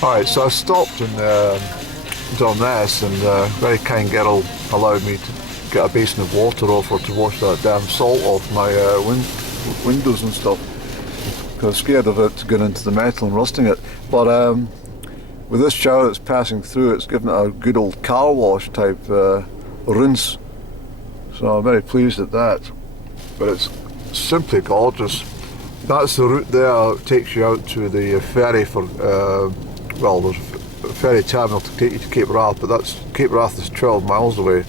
Alright, so I stopped in Durness, and a very kind girl allowed me to get a basin of water off her to wash that damn salt off my windows and stuff. Because I was scared of it going into the metal and rusting it. But with this shower that's passing through, it's given it a good old car wash type rinse. So I'm very pleased at that. But it's simply gorgeous. That's the route there, it takes you out to the ferry for, well, there's a ferry terminal to take you to Cape Wrath, but Cape Wrath is 12 miles away.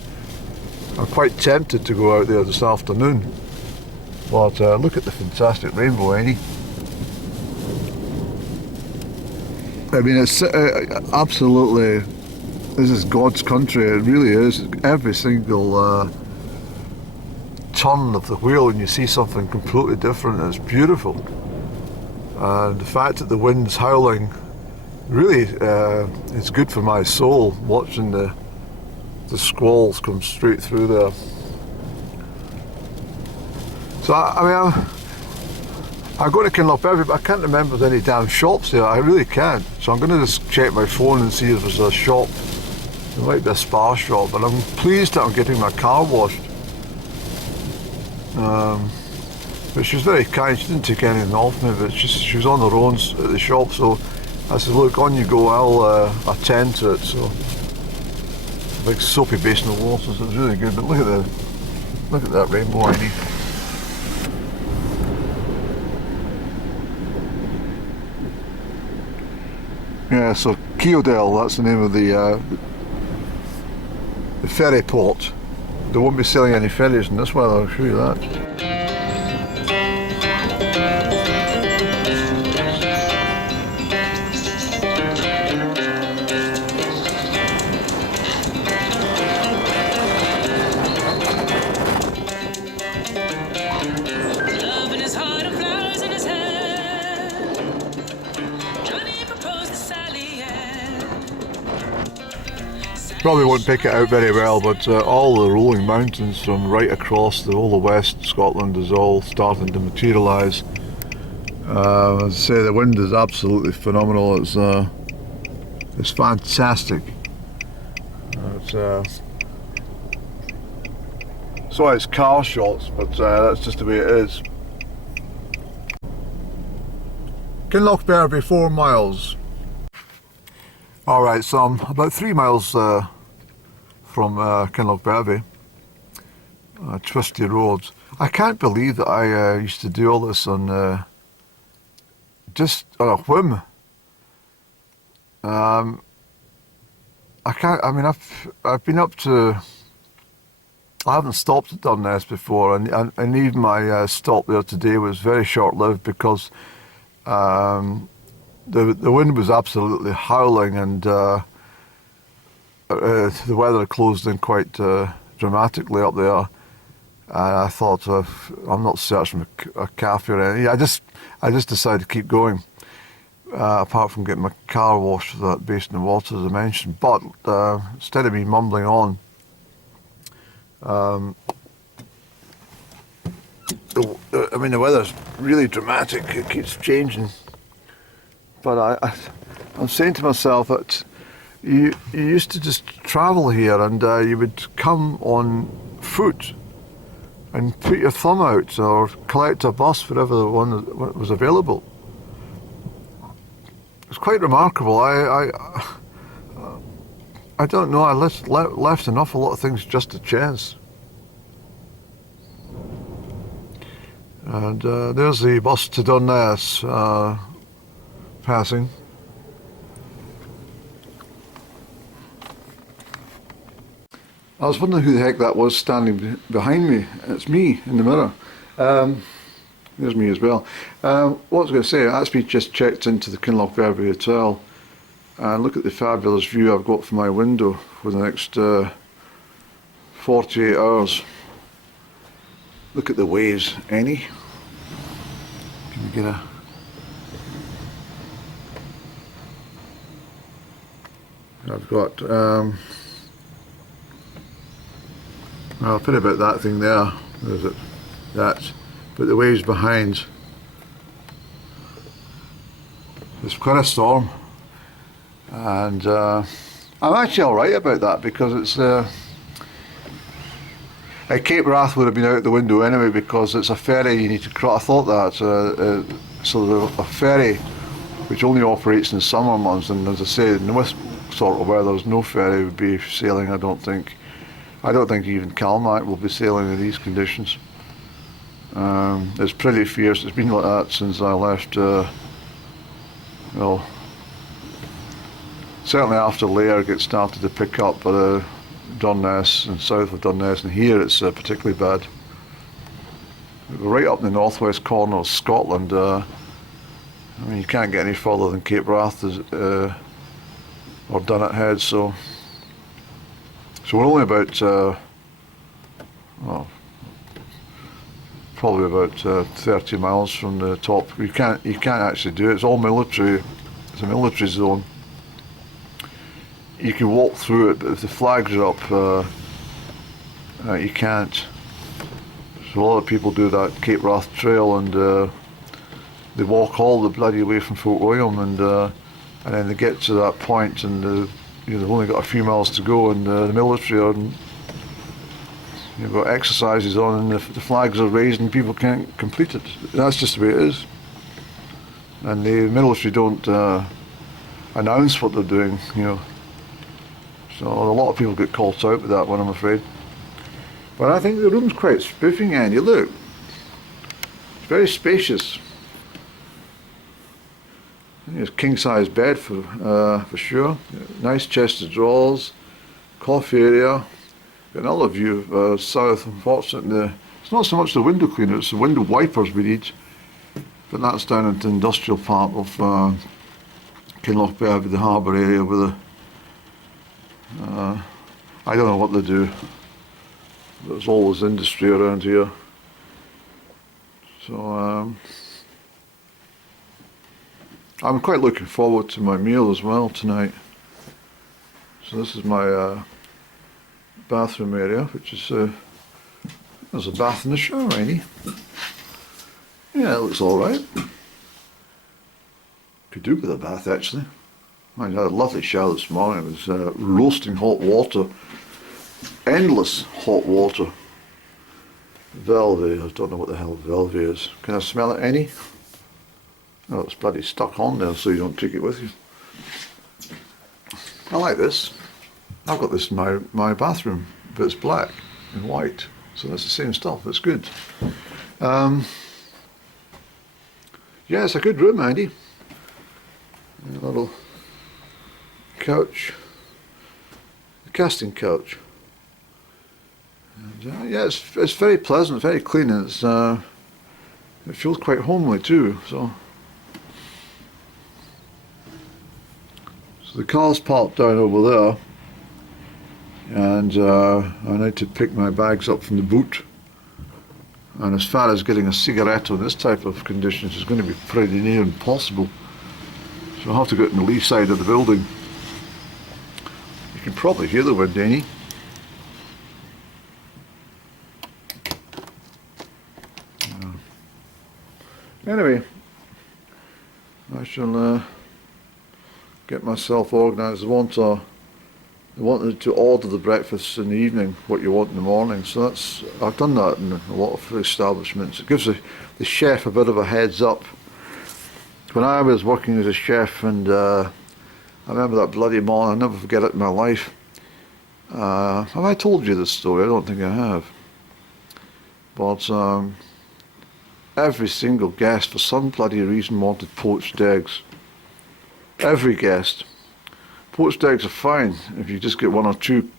I'm quite tempted to go out there this afternoon, but look at the fantastic rainbow, Annie. I mean, it's absolutely, this is God's country, it really is. Every single turn of the wheel and you see something completely different, and it's beautiful. And the fact that the wind's howling really is good for my soul, watching the squalls come straight through there. So I mean, I go to Kinlochbervie, but I can't remember if there's any damn shops there. I really can't. So I'm going to just check my phone and see if there's a shop. There might be a spa shop, but I'm pleased that I'm getting my car washed. But she was very kind. She didn't take anything off me, but it's just she was on her own at the shop. So I said, "Look, on you go. I'll attend to it." So a big soapy basin of water. So it's really good. But look at that rainbow, I need. Yeah, so Keodell, that's the name of the ferry port. They won't be selling any ferries in this weather, I'll show you that. Probably won't pick it out very well, but all the rolling mountains from right across the whole of West Scotland is all starting to materialise. As I say, the wind is absolutely phenomenal. It's fantastic. So it's car shots, but that's just the way it is. Kinlochbervie, 4 miles. Alright, so I'm about 3 miles from Kinlochbervie, twisty roads. I can't believe that I used to do all this on just on a whim. I mean, I've been up to, I haven't stopped at Durness before, and even my stop there today was very short-lived because the wind was absolutely howling, and the weather closed in quite dramatically up there. And I thought, I'm not searching for a cafe or anything. I just decided to keep going. Apart from getting my car washed with that basin of water, as I mentioned. But instead of me mumbling on, I mean, the weather's really dramatic. It keeps changing. But I'm saying to myself that you used to just travel here, and you would come on foot and put your thumb out or collect a bus, wherever the one was available. It's quite remarkable. I don't know. I left an awful lot of things just to chance. And there's the bus to Durness passing. I was wondering who the heck that was standing behind me. It's me in the mirror. there's me as well. What was I going to say, I actually just checked into the Kinlochbervie Hotel and look at the fabulous view I've got from my window for the next 48 hours. Look at the waves, any? Can we get a... I've got, well, I'll put about that thing there. There's it. That. But the waves behind. It's quite a storm. And I'm actually alright about that because it's... Cape Wrath would have been out the window anyway because it's a ferry you need to cross. I thought that. So a ferry which only operates in summer months, and as I say, in this sort of weather, there's no ferry would be sailing, I don't think. I don't think even Calmac will be sailing in these conditions. It's pretty fierce. It's been like that since I left, well, certainly after Lair gets started to pick up, but Durness and south of Durness, and here it's particularly bad. We're right up in the northwest corner of Scotland. I mean, you can't get any further than Cape Wrath or Durness Head, so we're only about, well, probably about 30 miles from the top. You can't actually do it. It's all military. It's a military zone. You can walk through it, but if the flags are up, you can't. So a lot of people do that Cape Wrath trail, and they walk all the bloody way from Fort William, and then they get to that point, and they've only got a few miles to go, and the military are, you've got exercises on, and the flags are raised, and people can't complete it. That's just the way it is. And the military don't announce what they're doing, So a lot of people get caught out with that one, I'm afraid. But I think the room's quite spiffing, Andy. Look, it's very spacious. It's king-size bed for sure. Nice chest of drawers, coffee area. Got another view of south. Unfortunately, it's not so much the window cleaner; it's the window wipers we need. But that's down into the industrial part of Kinlochbervie, the harbour area, with a. I don't know what they do. There's always industry around here. So I'm quite looking forward to my meal as well tonight. So this is my bathroom area, which is there's a bath and a shower, Annie. Yeah, it looks alright. Could do with a bath actually. I had a lovely shower this morning. It was roasting hot water, endless hot water. Velvet, I don't know what the hell Velvet is. Can I smell it, Annie? Oh, it's bloody stuck on there so you don't take it with you. I like this. I've got this in my bathroom, but it's black and white, so that's the same stuff. It's good. Yeah, it's a good room, Andy. A little couch, a casting couch. And, yeah, it's very pleasant, very clean, and it's it feels quite homely too. So the car's parked down over there, and I need to pick my bags up from the boot. And as far as getting a cigarette on this type of conditions is going to be pretty near impossible. So I'll have to go to the lee side of the building. You can probably hear the wind, Annie. Anyway, I shall get myself organised. I wanted to order the breakfast in the evening, what you want in the morning. So I've done that in a lot of establishments. It gives the chef a bit of a heads up. When I was working as a chef, and I remember that bloody morning, I'll never forget it in my life. Have I told you this story? I don't think I have. But every single guest, for some bloody reason, wanted poached eggs. Every guest. Poached eggs are fine if you just get one or two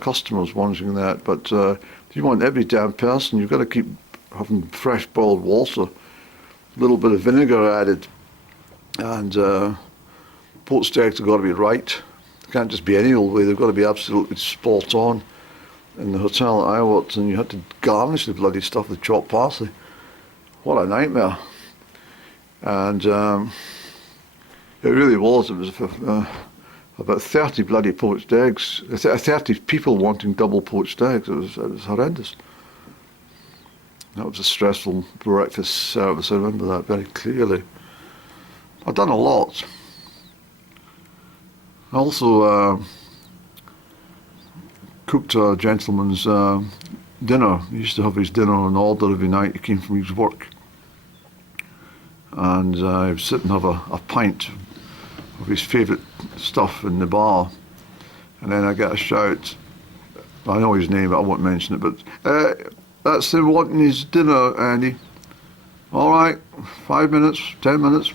customers wanting that, but if you want every damn person, you've got to keep having fresh boiled water. little bit of vinegar added, and poached eggs have got to be right. They can't just be any old way, they've got to be absolutely spot on. In the hotel that I worked in, you had to garnish the bloody stuff with chopped parsley. What a nightmare. And it really was. It was about 30 bloody poached eggs, 30 people wanting double poached eggs. It was horrendous. That was a stressful breakfast service, I remember that very clearly. I've done a lot. I also cooked a gentleman's dinner. He used to have his dinner on order every night he came from his work. And I would sit and have a pint of his favourite stuff in the bar. And then I get a shout. I know his name, but I won't mention it. But that's him wanting his dinner, Andy. All right, 5 minutes, 10 minutes.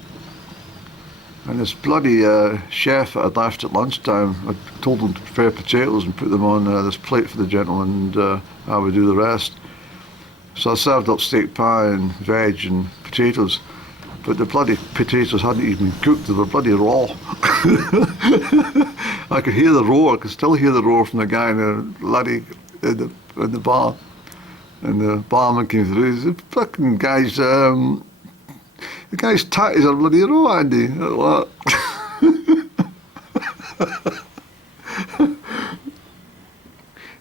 And this bloody chef that I'd left at lunchtime, I told him to prepare potatoes and put them on this plate for the gentleman, and I would do the rest. So I served up steak pie and veg and potatoes, but the bloody potatoes hadn't even cooked, they were bloody raw. I could hear the roar, I could still hear the roar from the guy in the bar. And the barman came through, he said, fucking guys, the guy's tatties are bloody raw, Andy. Like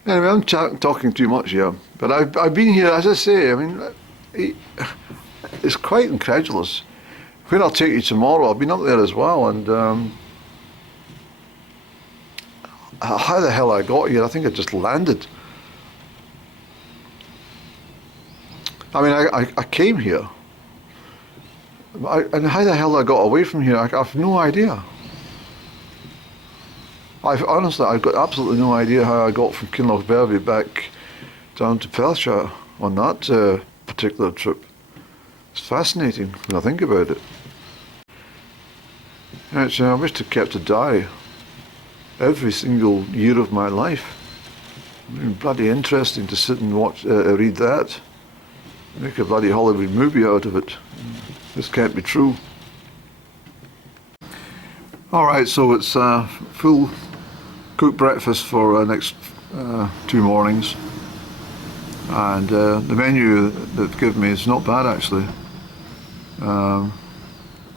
anyway, I'm talking too much here, but I've been here, as I say. I mean, it's quite incredulous. Where I'll take you tomorrow, I've been up there as well, and how the hell I got here? I think I just landed. I mean, I came here. And how the hell I got away from here, I've no idea. Honestly, I've got absolutely no idea how I got from Kinlochbervie back down to Perthshire on that particular trip. It's fascinating when I think about it. Actually, I wish to kept a diary every single year of my life. It'd be bloody interesting to sit and watch, read that. Make a bloody Hollywood movie out of it. This can't be true. Alright, so it's full cooked breakfast for next 2 mornings. And the menu that they've given me is not bad actually.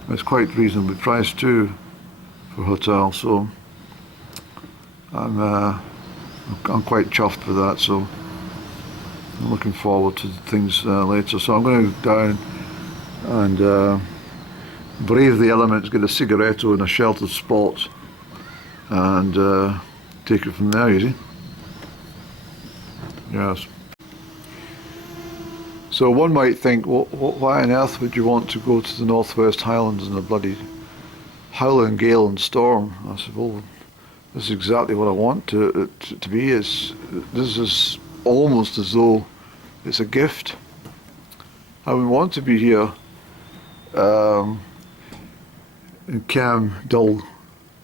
It's quite reasonably priced too for a hotel, so I'm quite chuffed with that, so I'm looking forward to things later. So I'm going to go down and brave the elements, get a cigaretto in a sheltered spot, and take it from there, you see. Yes. So one might think, why on earth would you want to go to the Northwest Highlands in a bloody howling gale and storm? I said, well, this is exactly what I want to be. This is almost as though it's a gift. I would want to be here in calm, dull,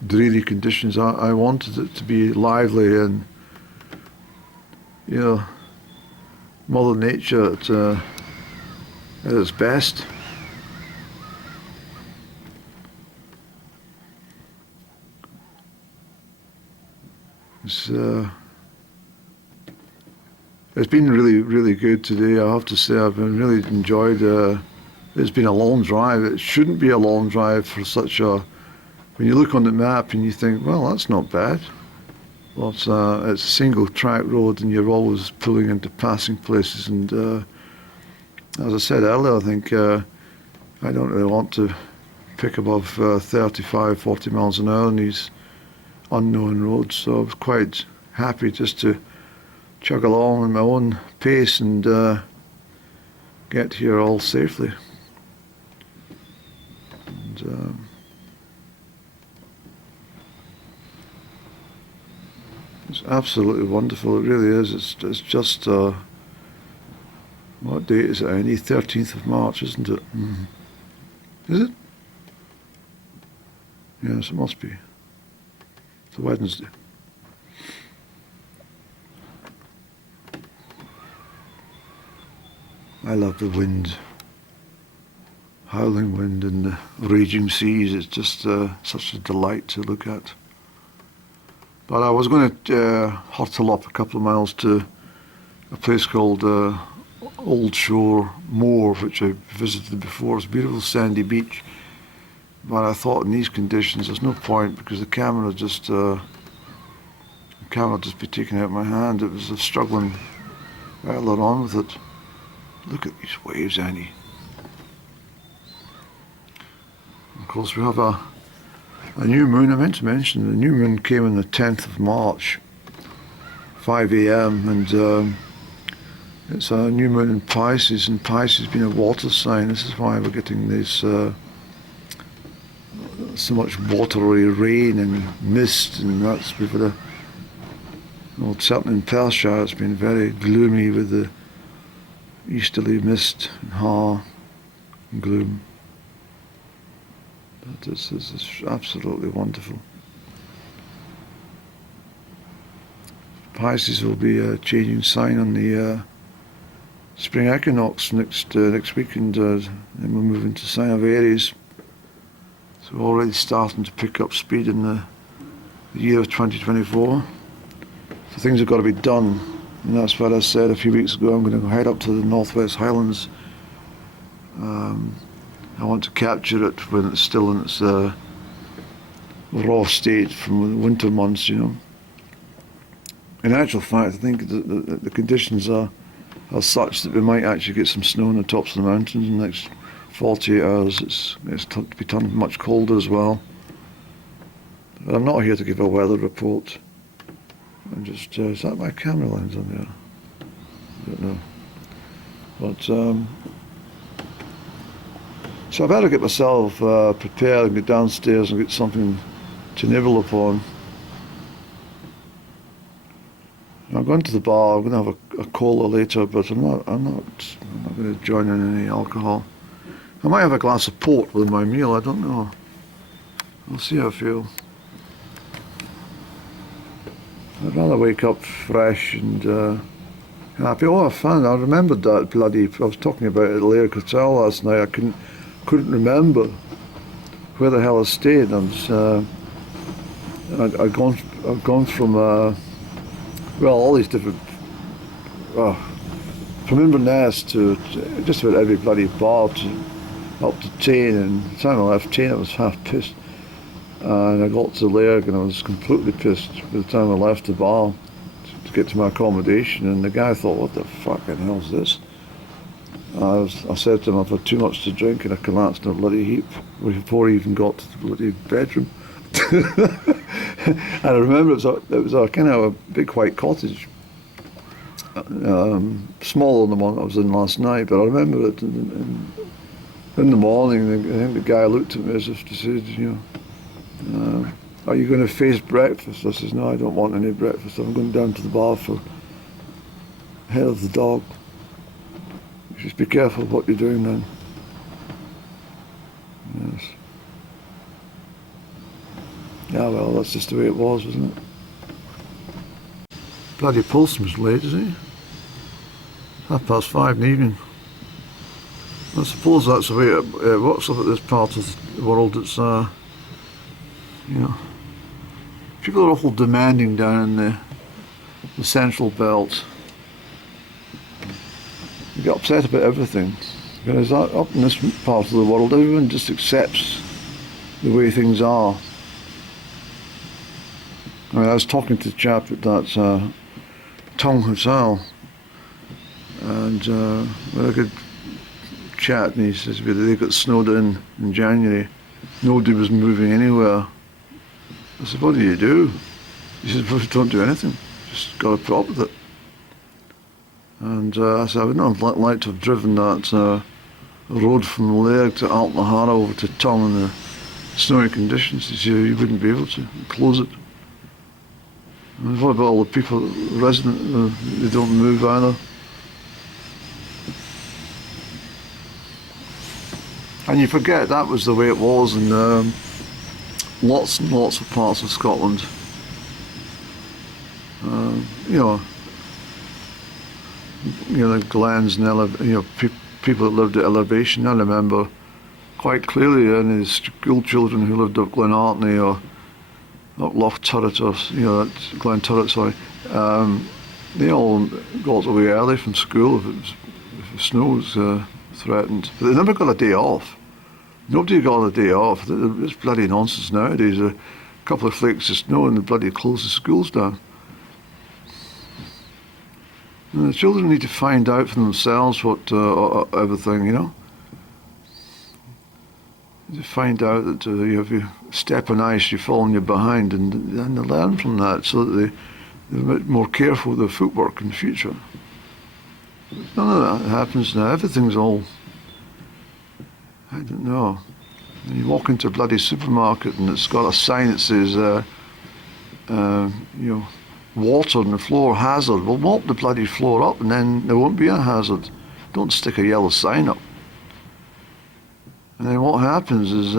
dreary conditions. I wanted it to be lively and, you know, Mother Nature at its best. It's been really, really good today. I have to say, I've been really enjoyed. It's been a long drive. It shouldn't be a long drive for such a. When you look on the map and you think, well, that's not bad. Well, it's a single track road, and you're always pulling into passing places. And as I said earlier, I think I don't really want to pick above 35, 40 miles an hour on these unknown roads. So I was quite happy just to chug along at my own pace and get here all safely. And, it's absolutely wonderful. It really is. It's just what date is it? Only 13th of March, isn't it? Mm. Is it? Yes, it must be. It's a Wednesday. I love the wind. howling wind and the raging seas. It's just such a delight to look at. But I was going to hurtle up a couple of miles to a place called Old Shore Moor, which I visited before. It's a beautiful sandy beach. But I thought in these conditions there's no point, because the camera would just be taken out of my hand. It was struggling earlier on with it. Look at these waves, Annie. Of course, we have a new moon. I meant to mention the new moon came on the 10th of March, 5 a.m. and it's a new moon in Pisces, and Pisces being a water sign. This is why we're getting this so much watery rain and mist, and that's before certainly in Perthshire it's been very gloomy with the easterly mist and and gloom. But this is absolutely wonderful. Pisces will be a changing sign on the spring equinox next week, and then we'll move into sign of Aries. So we're already starting to pick up speed in the year of 2024. So things have got to be done, and that's what I said a few weeks ago. I'm going to head up to the Northwest Highlands. I want to capture it when it's still in its raw state from the winter months, you know. In actual fact, I think the conditions are such that we might actually get some snow on the tops of the mountains in the next 48 hours. It's to be turning much colder as well. But I'm not here to give a weather report. I'm just, is that my camera lens on there? I don't know. But, so I better get myself prepared and get downstairs and get something to nibble upon. I'm going to the bar. I'm going to have a cola later, but I'm not going to join in any alcohol. I might have a glass of port with my meal. I don't know. I'll see how I feel. I'd rather wake up fresh and happy. Oh, I remembered that bloody. I was talking about it at Lairg Hotel last night. I couldn't remember where the hell I stayed. I'd gone from all these different from Inverness to just about every bloody bar up to Tain, and by the time I left Tain I was half pissed, and I got to Lairg and I was completely pissed by the time I left the bar to get to my accommodation, and the guy thought, what the fucking hell's this? I said to him, I've had too much to drink, and I collapsed in a bloody heap before he even got to the bloody bedroom. And I remember it was a kind of a big white cottage, smaller than the one I was in last night, but I remember it in the morning. I think the guy looked at me as if to say, you know, are you going to face breakfast? I says, no, I don't want any breakfast. I'm going down to the bar for head of the dog. Just be careful what you're doing then. Yes. Yeah, well, that's just the way it was, wasn't it? Bloody Paulson's late, is he? 5:30 in the evening. I suppose that's the way it works up at this part of the world. It's, you know, people are awful demanding down in the central belt. You get upset about everything. Because up in this part of the world, everyone just accepts the way things are. I mean, I was talking to the chap at that Tongue Hotel, and we had a good chat, and he says they got snowed in January. Nobody was moving anywhere. I said, what do you do? He said, well, don't do anything. Just got to put up with it. And I said, I would not have liked to have driven that road from Lairg to Altnahara over to Tongue in the snowy conditions. He said, you wouldn't be able to close it. And what about all the people, resident, they don't move either? And you forget that was the way it was in lots and lots of parts of Scotland. You know, the glens and people that lived at elevation. I remember quite clearly any school children who lived up Glenartney or up Loch Turret or Glen Turret, sorry. They all got away early from school if snow was threatened. But they never got a day off. Nobody got a day off. It's bloody nonsense nowadays. A couple of flakes of snow and they bloody close the schools down. And the children need to find out for themselves what everything, to find out that if you step on ice, you fall on your behind, and they learn from that so that they're a bit more careful with their footwork in the future. None of that happens now. Everything's all, I don't know. When you walk into a bloody supermarket and it's got a sign that says, water on the floor, hazard. Well, mop the bloody floor up and then there won't be a hazard. Don't stick a yellow sign up. And then what happens is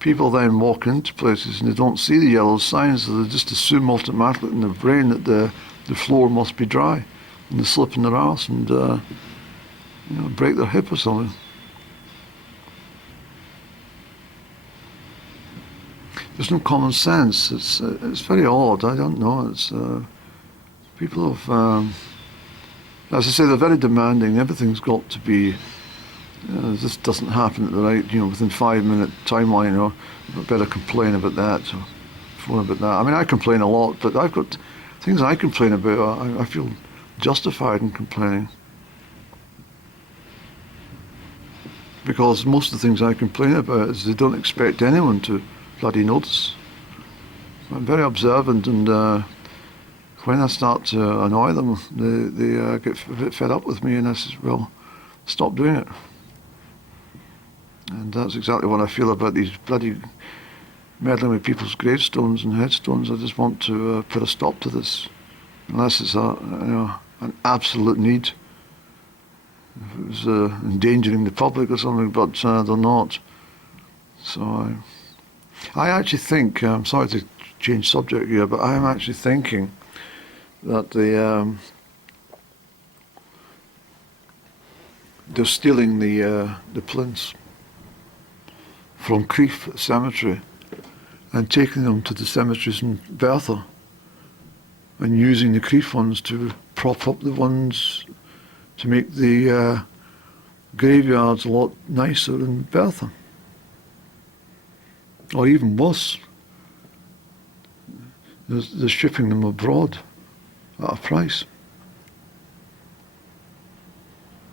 people then walk into places and they don't see the yellow signs, so they just assume automatically in their brain that the floor must be dry, and they slip in their arse and break their hip or something. There's no common sense. It's very odd. I don't know. It's people have, as I say, they're very demanding. Everything's got to be. This doesn't happen at the right, within 5-minute timeline. I better complain about that or phone about that. I mean, I complain a lot, but I've got things I complain about. I feel justified in complaining because most of the things I complain about is they don't expect anyone to bloody notice. I'm very observant, and when I start to annoy them, they get a bit fed up with me, and I say, well, stop doing it. And that's exactly what I feel about these bloody meddling with people's gravestones and headstones. I just want to put a stop to this, unless it's an absolute need. If it was endangering the public or something, but they're not. So I actually think, I'm sorry to change subject here, but I am actually thinking that they're stealing the plinths from Crieff cemetery and taking them to the cemeteries in Bertha and using the Crieff ones to prop up the ones to make the graveyards a lot nicer in Bertha. Or even worse, they're shipping them abroad at a price.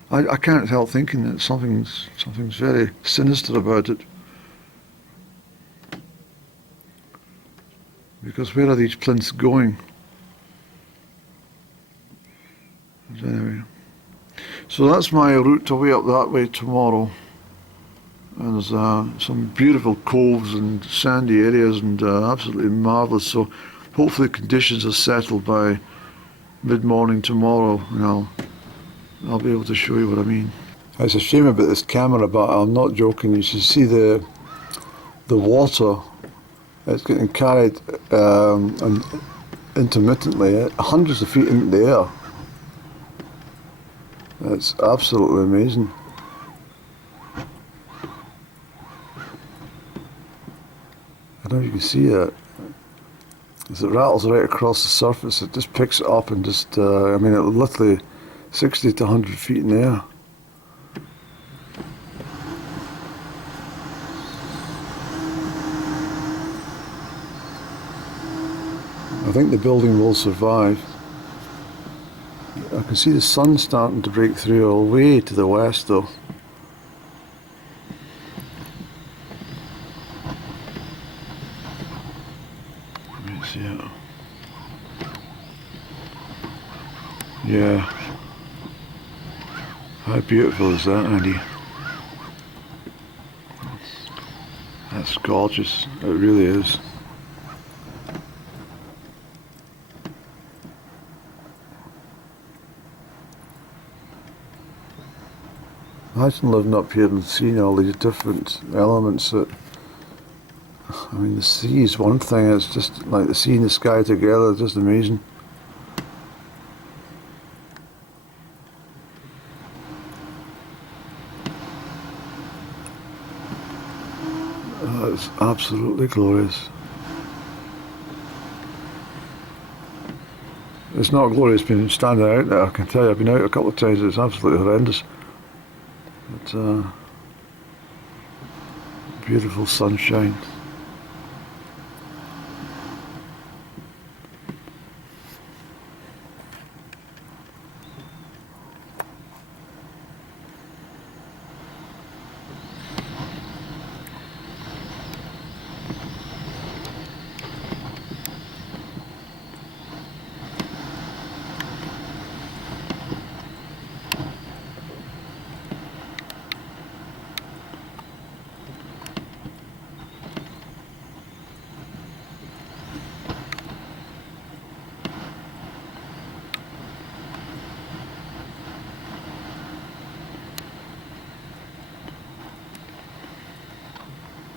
I can't help thinking that something's very sinister about it. Because where are these plinths going? But anyway, so that's my route away up that way tomorrow. And there's some beautiful coves and sandy areas and absolutely marvellous. So hopefully conditions are settled by mid-morning tomorrow, and I'll be able to show you what I mean. It's a shame about this camera, but I'm not joking. You should see the water. It's getting carried intermittently, hundreds of feet in the air. It's absolutely amazing. I don't know if you can see it. As it rattles right across the surface, it just picks it up and just, it literally 60 to 100 feet in the air. I think the building will survive. I can see the sun starting to break through all the way to the west though. Let me see it. Yeah. How beautiful is that, Andy? That's gorgeous. It really is. Imagine living up here and seeing all these different elements that, the sea is one thing, it's just like the sea and the sky together, just amazing. It's absolutely glorious. It's not glorious being standing out there, I can tell you. I've been out a couple of times, it's absolutely horrendous. But beautiful sunshine.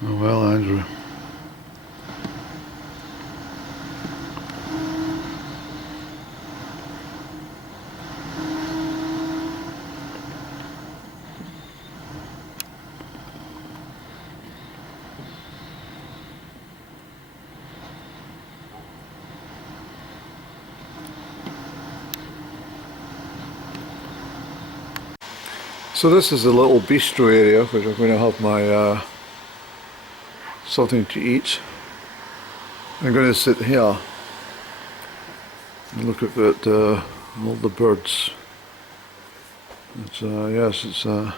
Oh well, Andrew. So this is the little bistro area where I'm going to have my something to eat. I'm going to sit here and look at all the birds. It's yes, it's all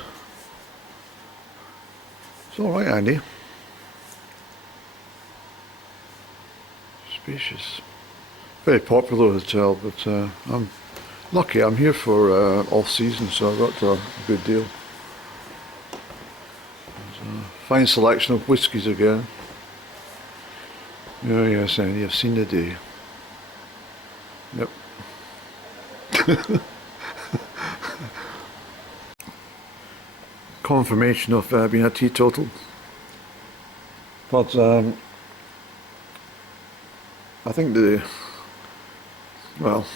right, Andy. Spacious, very popular hotel, but I'm lucky. I'm here for off season, so I got a good deal. Fine selection of whiskies again. Oh yes, Andy, I've seen the day. Yep. Confirmation of being a teetotal. But I think well,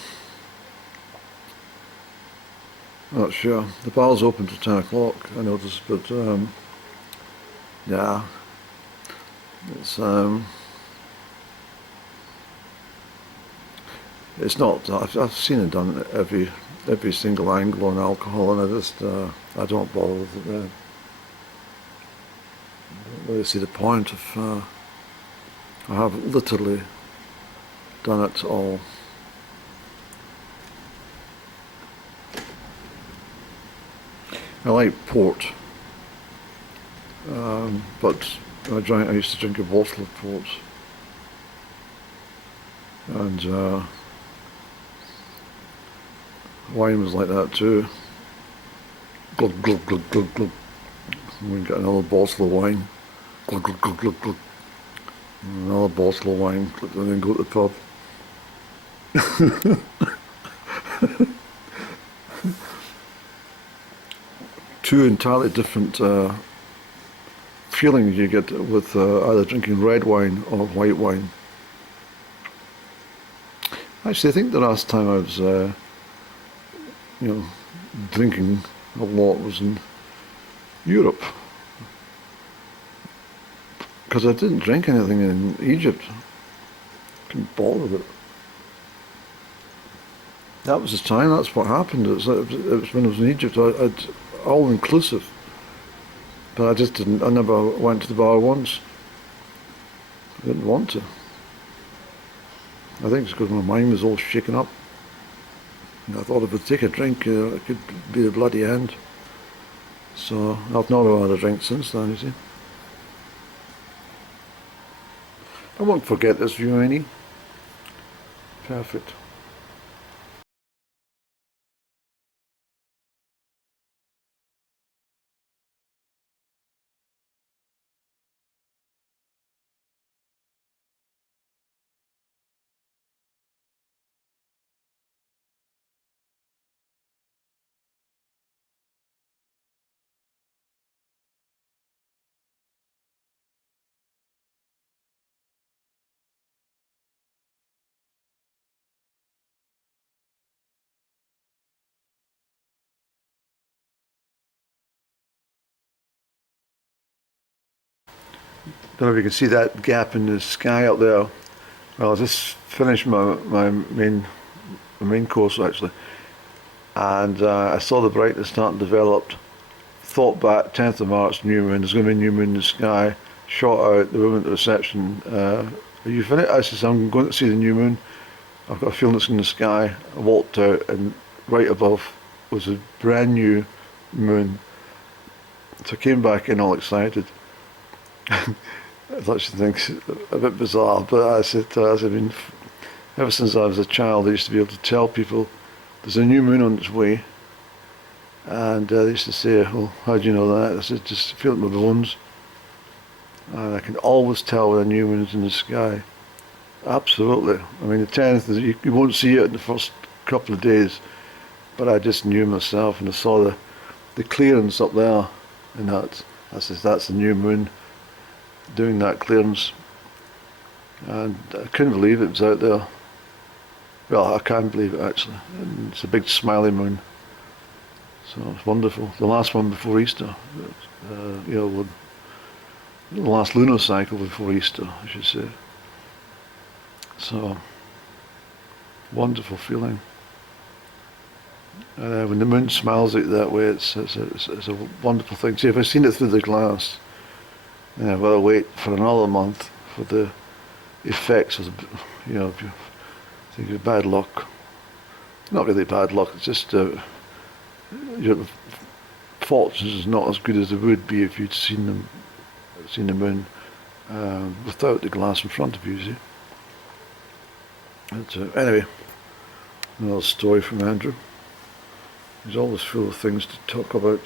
not sure. The bar's open till 10 o'clock, I noticed, but yeah, it's not. I've seen it done every single angle on alcohol, and I don't bother with it. I don't really see the point of. I have literally done it all. I like port, but I used to drink a bottle of port, and wine was like that too. Glug glug glug glug glug. We get another bottle of wine. Glug glug glug glug glug. Another bottle of wine, and then go to the pub. Two entirely different feelings you get with either drinking red wine or white wine. Actually, I think the last time I was, drinking a lot was in Europe, because I didn't drink anything in Egypt. Couldn't bother with it. That was the time. That's what happened. It was when I was in Egypt. I'd all inclusive, but I just didn't. I never went to the bar once. I didn't want to. I think it's because my mind was all shaken up. And I thought if I take a drink, it could be the bloody end. So I've not had a drink since then, you see. I won't forget this view, any. Perfect. Don't know if you can see that gap in the sky up there. Well, I just finished my main course actually, and I saw the brightness starting to develop. Thought back, 10th of March, new moon. There's going to be a new moon in the sky. Shot out. The woman at the reception. Are you finished? I said, I'm going to see the new moon. I've got a feeling it's in the sky. I walked out, and right above was a brand new moon. So I came back in all excited. I thought she thinks a bit bizarre, but I said, ever since I was a child, I used to be able to tell people there's a new moon on its way, and they used to say, "Well, how do you know that?" I said, "Just feel it in my bones." And I can always tell when a new moon's in the sky. Absolutely. I mean, the 10th, you won't see it in the first couple of days, but I just knew myself, and I saw the clearance up there, and that. I said, that's the new moon doing that clearance, and I couldn't believe it was out there. Well, I can't believe it actually, and it's a big smiley moon, so it's wonderful. The last one before Easter, you know, the last lunar cycle before Easter, I should say. So, wonderful feeling. When the moon smiles at you that way, it's a wonderful thing. See, if I'd seen it through the glass, then I've got to wait for another month for the effects of the, you know, if you think of bad luck. Not really bad luck, it's just your fortunes is not as good as it would be if you'd seen the moon without the glass in front of you, see. But, anyway, another story from Andrew. He's always full of things to talk about.